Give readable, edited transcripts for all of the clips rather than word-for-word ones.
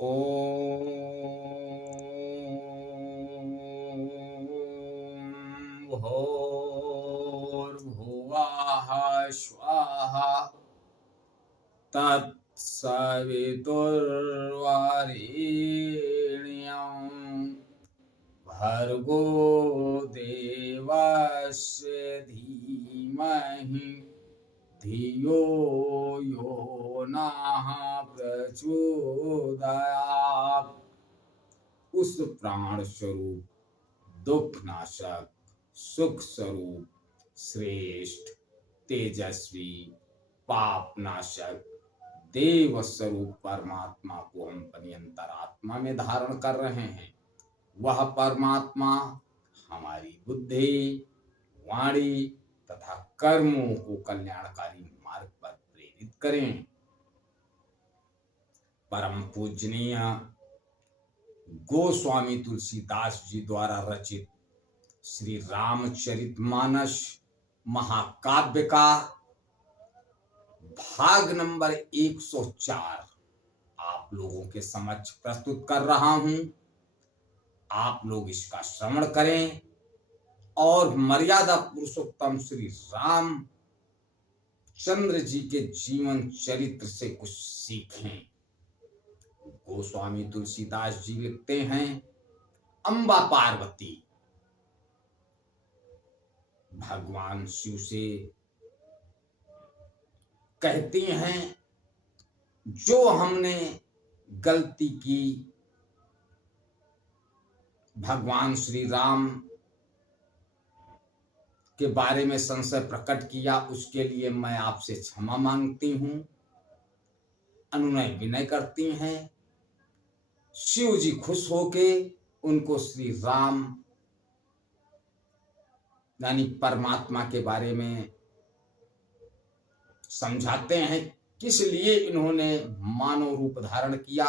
ॐ भूर्भुवः स्वः तत्सवितुर्वरेण्यं भर्गो देवस्य धीमहि धियो यो नः प्रचोदयात्। उस प्राण स्वरूप, दुख नाशक, सुख स्वरूप, श्रेष्ठ, तेजस्वी, पाप नाशक, देव स्वरूप परमात्मा को हम अपनी अंतरात्मा में धारण कर रहे हैं। वह परमात्मा हमारी बुद्धि, वाणी तथा कर्मों को कल्याणकारी मार्ग पर प्रेरित करें। परम पूजनीय गोस्वामी तुलसीदास जी द्वारा रचित श्री रामचरितमानस महाकाव्य का भाग नंबर 104 आप लोगों के समक्ष प्रस्तुत कर रहा हूं। आप लोग इसका श्रवण करें और मर्यादा पुरुषोत्तम श्री राम चंद्र जी के जीवन चरित्र से कुछ सीखें। गोस्वामी तुलसीदास जी लिखते हैं, अम्बा पार्वती भगवान शिव से कहती हैं, जो हमने गलती की भगवान श्री राम के बारे में संशय प्रकट किया, उसके लिए मैं आपसे क्षमा मांगती हूं। अनुनय विनय करती हैं। शिव जी खुश होके उनको श्री राम यानी परमात्मा के बारे में समझाते हैं, किस लिए इन्होंने मानव रूप धारण किया।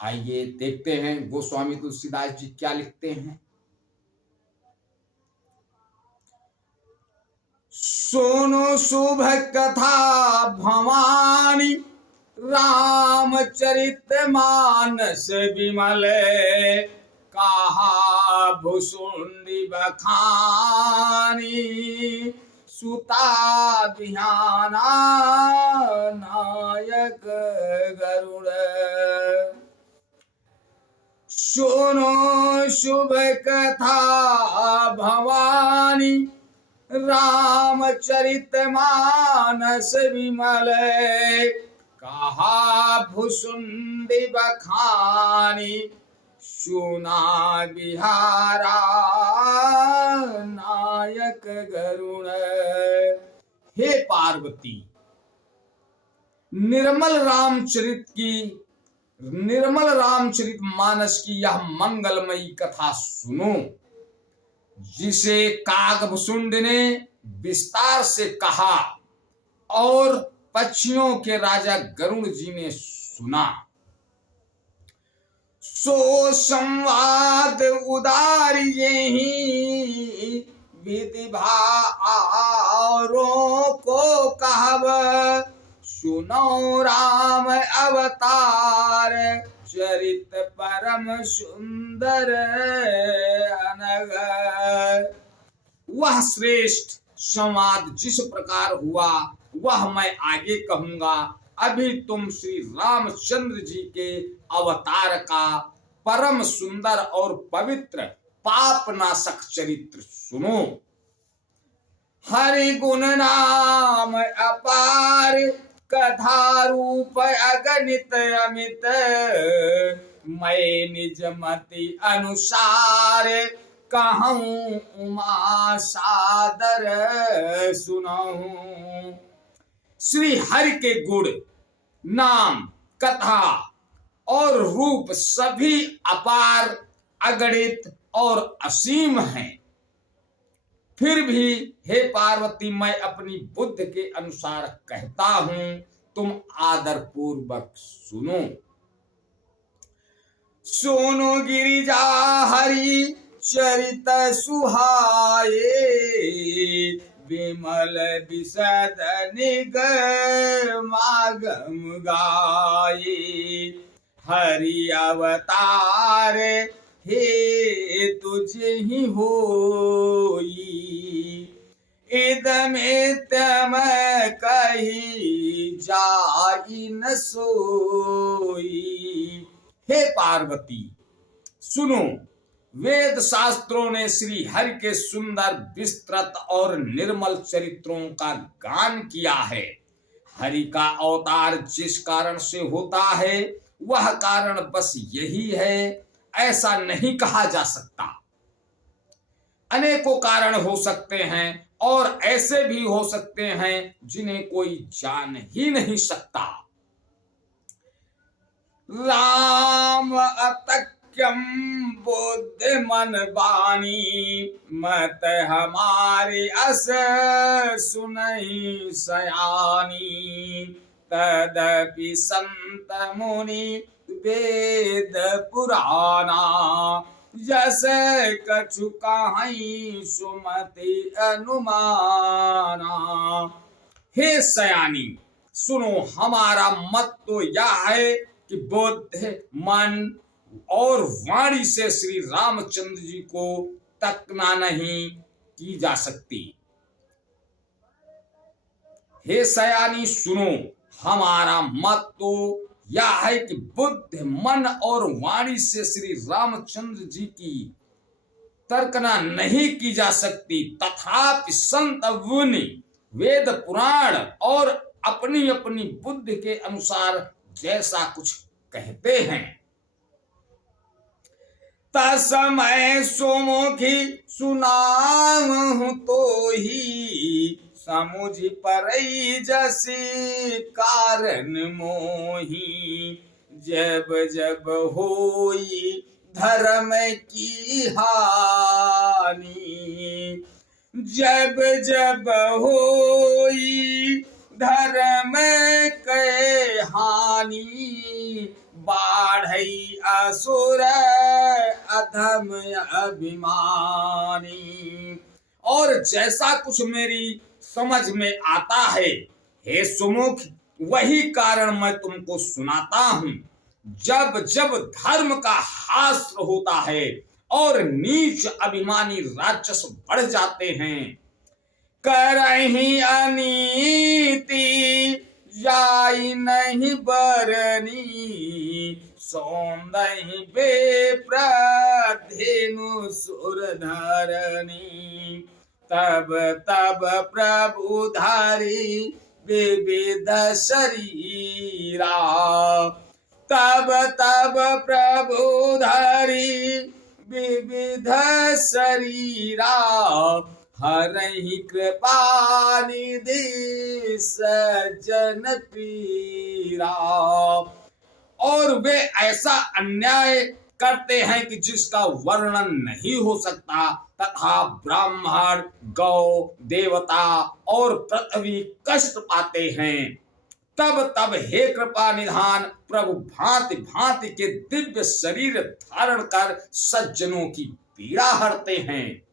आइए देखते हैं गोस्वामी तुलसीदास जी क्या लिखते हैं। सुनो शुभ कथा भवानी, रामचरित मानस विमल, कहा भुसुंडी बखानी, सुता बिहाना नायक गरुड़। सुनो शुभ कथा भवानी, रामचरित मानस विमल, कहा भुसुंडी बखानी, सुना बिहारा नायक गरुड़। हे पार्वती, निर्मल रामचरित मानस की यह मंगलमयी कथा सुनो, जिसे कागभुसुंड ने विस्तार से कहा और पक्षियों के राजा गरुड़ जी ने सुना। सो संवाद उदारी यही, विधि भारों को कहब, सुनो राम अवतार, चरित परम सुंदर अनग। वह श्रेष्ठ संवाद जिस प्रकार हुआ वह मैं आगे कहूंगा। अभी तुम श्री रामचंद्र जी के अवतार का परम सुंदर और पवित्र पाप नाशक चरित्र सुनो। हरि गुण नाम अपार, कथा रूप अगणित अमित, मैं निज मति अनुसार, कहूँ उमा सादर सुनाऊं। श्री हरि के गुण, नाम, कथा और रूप सभी अपार, अगणित और असीम हैं। फिर भी हे पार्वती, मैं अपनी बुद्धि के अनुसार कहता हूं, तुम आदर पूर्वक सुनो। सोनो गिरिजा हरि चरित सुहाए, विमल विशद निगमागम गाये। हरि अवतार हे तुझे ही होई। इदमित्यम कही जाई न सोई। हे पार्वती सुनो, वेद शास्त्रों ने श्री हरि के सुंदर विस्तृत और निर्मल चरित्रों का गान किया है। हरि का अवतार जिस कारण से होता है वह कारण बस यही है, ऐसा नहीं कहा जा सकता। अनेकों कारण हो सकते हैं और ऐसे भी हो सकते हैं जिन्हें कोई जान ही नहीं सकता। राम अतक्यम बुद्धिमन वाणी, मत हमारी अस सुनई सयानी। तदपि संत मुनि वेद पुराना, जस कछु कहीं सुमति अनुमाना। हे सयानी सुनो, हमारा मत तो यह है कि बुद्धि मन और वाणी से श्री रामचंद्र जी को तकना नहीं की जा सकती। हे सयानी सुनो, हमारा मत तो यह है कि बुद्धि मन और वाणी से श्री रामचंद्र जी की तर्कना नहीं की जा सकती। तथापि संत मुनि वेद पुराण और अपनी अपनी बुद्धि के अनुसार जैसा कुछ कहते हैं। तसमय सुमुखी सुनावहु तो ही, समुझ परई जसी कारण मोही। जब जब होई धर्म की हानि, जब जब होई धर्म के हानि। बाढ़ई असुर अधम अभिमानी। और जैसा कुछ मेरी समझ में आता है हे सुमुख, वही कारण मैं तुमको सुनाता हूं। जब जब धर्म का हास होता है और नीच अभिमानी राक्षस बढ़ जाते हैं, करही अनीति जाई नहीं बरनी। सौंदहि बेप्रधेनु सुरधरनी। तब तब प्रभु धारी विविध शरीरा। तब तब प्रभु धारी विविध शरीरा। हरहि कृपा निधि सज्जन पीरा। और वे ऐसा अन्याय करते हैं कि जिसका वर्णन नहीं हो सकता, तथा ब्राह्मण गौ देवता और पृथ्वी कष्ट पाते हैं। तब तब हे कृपा निधान प्रभु भांति भांति के दिव्य शरीर धारण कर सज्जनों की पीड़ा हरते हैं।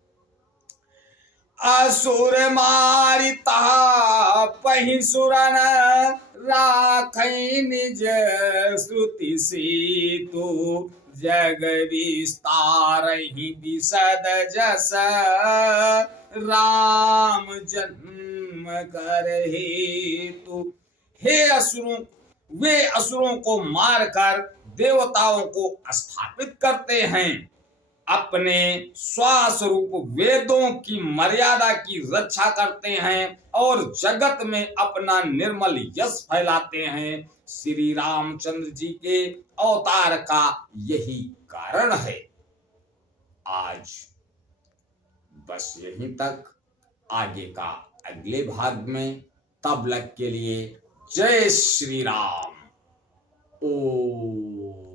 असुर मारिता पहि सुरन, राखै निज श्रुति सेतु। जग विस्तारहि विशद जस, राम जन्म कर हेतु। हे असुरों, वे असुरों को मारकर देवताओं को स्थापित करते हैं। अपने स्वस्वरूप वेदों की मर्यादा की रक्षा करते हैं और जगत में अपना निर्मल यश फैलाते हैं। श्री रामचंद्र जी के अवतार का यही कारण है। आज बस यहीं तक, आगे का अगले भाग में। तब तक के लिए जय श्री राम। ओ